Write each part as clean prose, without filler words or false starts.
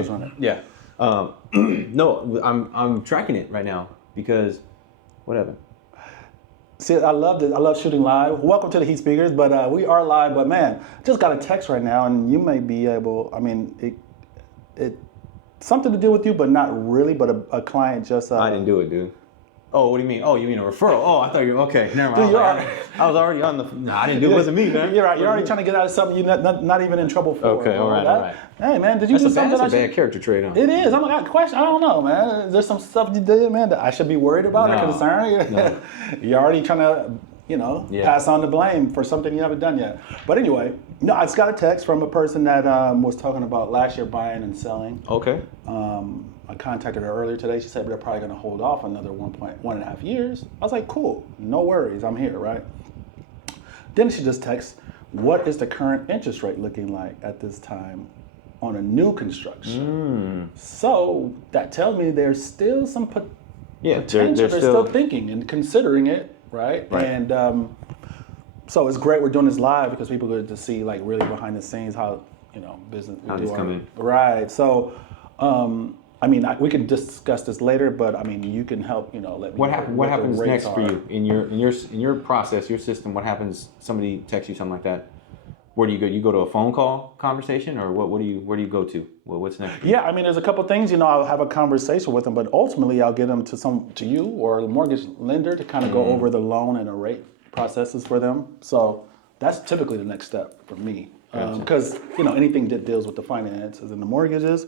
just run it. Yeah. No, I'm tracking it right now because whatever. See, I love this. I love shooting live. Welcome to the Heat Speakers, but we are live. But man, just got a text right now, and you may be able. I mean, it something to do with you, but not really. But a client just. I didn't do it, dude. Oh, what do you mean? Oh, you mean a referral? Oh, I thought you were okay. Never mind. Dude, I was already on the. No, I didn't do it. It wasn't me, man. You're right. You're already trying to get out of something you're not even in trouble for. Okay, all right. Hey, man, did you do something? That's a bad character trait, huh? It is. I'm like, question. I don't know, man. Is there some stuff you did, man, that I should be worried about or concerned? No. You're already trying to, pass on the blame for something you haven't done yet. But anyway, no, I just got a text from a person that was talking about last year buying and selling. Okay. I contacted her earlier today. She said they're probably going to hold off another 1.5 years. I was like, cool, no worries, I'm here, right? Then she just texts, what is the current interest rate looking like at this time on a new construction? So that tells me there's still some potential. They're still thinking and considering it, right? And so it's great we're doing this live because people get to see like really behind the scenes how business how it's coming. Right. So I mean, we can discuss this later, but I mean, you can help. Let me. What happens next for you in your process, your system? What happens? Somebody texts you something like that. Where do you go? You go to a phone call conversation, or where do you go to? What's next? Yeah, I mean, there's a couple things. I'll have a conversation with them, but ultimately, I'll get them to you or the mortgage lender to kind of go over the loan and the rate processes for them. So that's typically the next step for me, because anything that deals with the finances and the mortgages.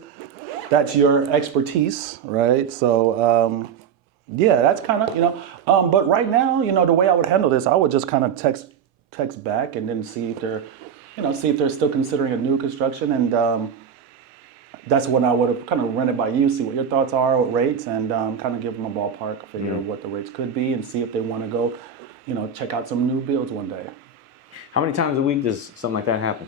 That's your expertise, right? So, that's kind of, but right now, the way I would handle this, I would just kind of text back and then see if they're still considering a new construction. And that's when I would have kind of run it by you, see what your thoughts are with rates and kind of give them a ballpark figure of what the rates could be and see if they want to go, check out some new builds one day. How many times a week does something like that happen?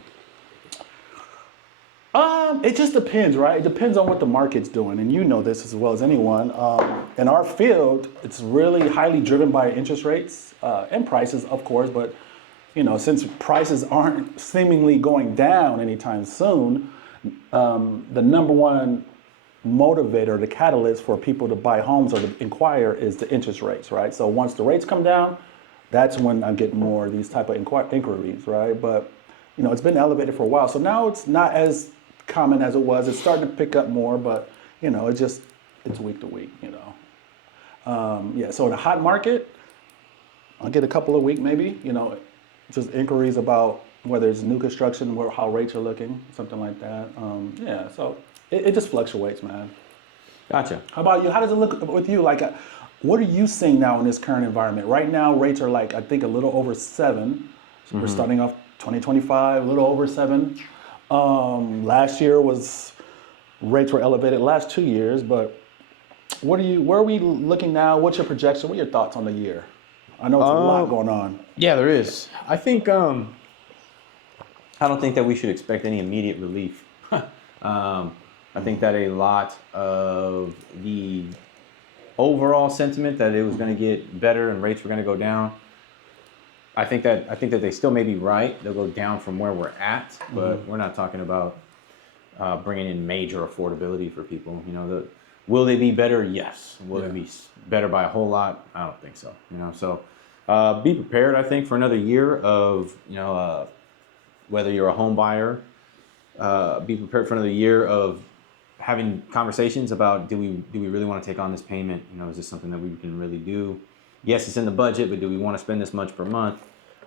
It just depends, right? It depends on what the market's doing, and you know this as well as anyone. In our field, it's really highly driven by interest rates and prices, of course. But since prices aren't seemingly going down anytime soon, the number one motivator, the catalyst for people to buy homes or to inquire is the interest rates, right? So once the rates come down, that's when I get more of these type of inquiries, right? But it's been elevated for a while, so now it's not as common as it was. It's starting to pick up more, but it's week to week. So in a hot market, I'll get a couple a week maybe. Just inquiries about whether it's new construction, how rates are looking, something like that. So it just fluctuates, man. Gotcha. How about you? How does it look with you? Like, what are you seeing now in this current environment? Right now, rates are I think a little over 7. So we're starting off 2025, a little over 7. Last year rates were elevated last 2 years, but where are we looking now? What's your projection? What are your thoughts on the year? I know it's a lot going on. Yeah, there is. I think I don't think that we should expect any immediate relief. I think that a lot of the overall sentiment that it was going to get better and rates were going to go down. I think that they still may be right. They'll go down from where we're at, but we're not talking about bringing in major affordability for people. Will they be better? Yes. Will they be better by a whole lot? I don't think so. So be prepared. I think for another year of whether you're a home buyer, be prepared for another year of having conversations about do we really want to take on this payment? Is this something that we can really do? Yes, it's in the budget, but do we want to spend this much per month?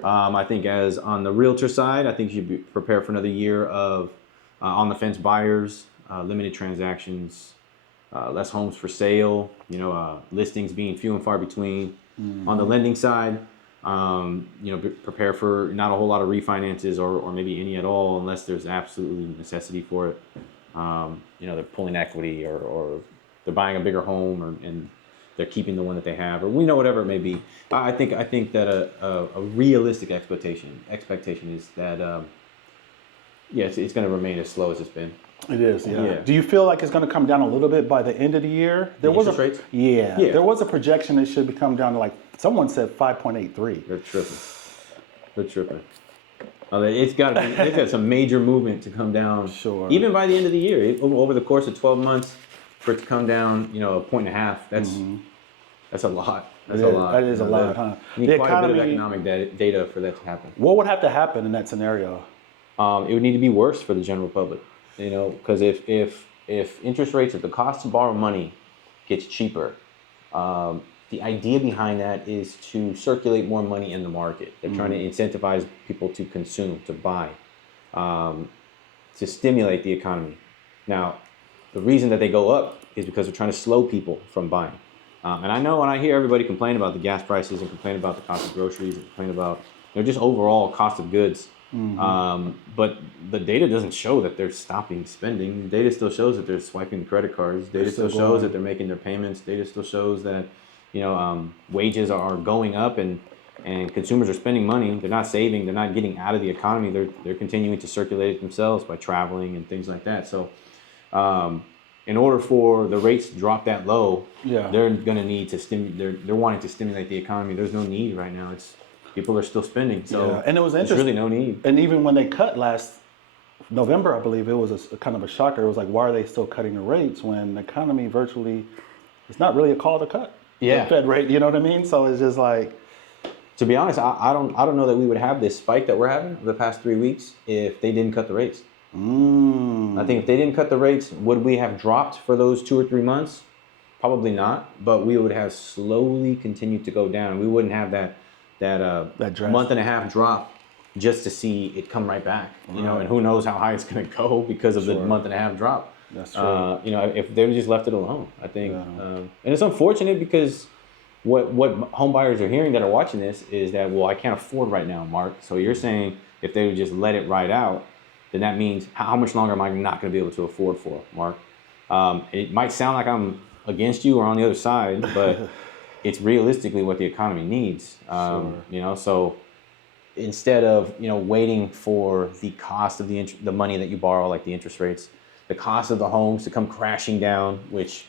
I think as on the realtor side, I think you should be prepared for another year of on-the-fence buyers, limited transactions, less homes for sale, listings being few and far between. On the lending side, prepare for not a whole lot of refinances or maybe any at all unless there's absolutely necessity for it. They're pulling equity or they're buying a bigger home and they're keeping the one that they have, or whatever it may be. I think that a realistic expectation is that it's going to remain as slow as it's been. It is, yeah. Do you feel like it's going to come down a little bit by the end of the year? There rates? Yeah. There was a projection it should come down to someone said 5.83. They're tripping. It's got to be. It's got some major movement to come down. Sure. Even by the end of the year, over the course of 12 months, for it to come down, 1.5 points. That's a lot. That's a lot. That is a lot, huh? You need The quite a bit of economy, economic data for that to happen. what would have to happen in that scenario? It would need to be worse for the general public, because if interest rates, if the cost to borrow money gets cheaper, the idea behind that is to circulate more money in the market. They're trying to incentivize people to consume, to buy, to stimulate the economy. Now, the reason that they go up is because they're trying to slow people from buying. And I know when I hear everybody complain about the gas prices and complain about the cost of groceries and complain about just overall cost of goods, but the data doesn't show that they're stopping spending. The data still shows that they're swiping credit cards. Data still shows that they're making their payments. Data still shows that wages are going up and consumers are spending money. They're not saving. They're not getting out of the economy. They're continuing to circulate it themselves by traveling and things like that. So, in order for the rates to drop that low, they're going to need to they're wanting to stimulate the economy. There's no need right now. People are still spending. So and it was interesting. There's really no need. And even when they cut last November, I believe, it was a kind of a shocker. It was like, why are they still cutting the rates when the economy virtually, it's not really a call to cut the Fed rate, you know what I mean? So it's just like, to be honest, I don't know that we would have this spike that we're having the past 3 weeks if they didn't cut the rates. I think if they didn't cut the rates, would we have dropped for those 2 or 3 months? Probably not, but we would have slowly continued to go down. We wouldn't have that month and a half drop just to see it come right back. And who knows how high it's going to go because of the month and a half drop. That's true. If they just left it alone, I think. And it's unfortunate because what home buyers are hearing that are watching this is that, well, I can't afford right now, Mark. So you're saying if they would just let it ride out, then that means how much longer am I not going to be able to afford for, Mark? It might sound like I'm against you or on the other side, but it's realistically what the economy needs. So instead of waiting for the cost of the money that you borrow, like the interest rates, the cost of the homes to come crashing down, which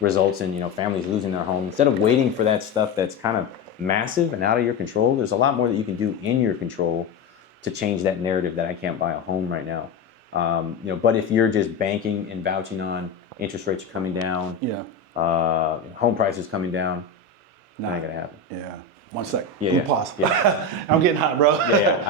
results in families losing their home. Instead of waiting for that stuff that's kind of massive and out of your control, there's a lot more that you can do in your control to change that narrative that I can't buy a home right now. But if you're just banking and vouching on interest rates coming down, home prices coming down, not gonna happen. Yeah. 1 sec. Yeah. Pause. Yeah. I'm getting hot, bro. Yeah.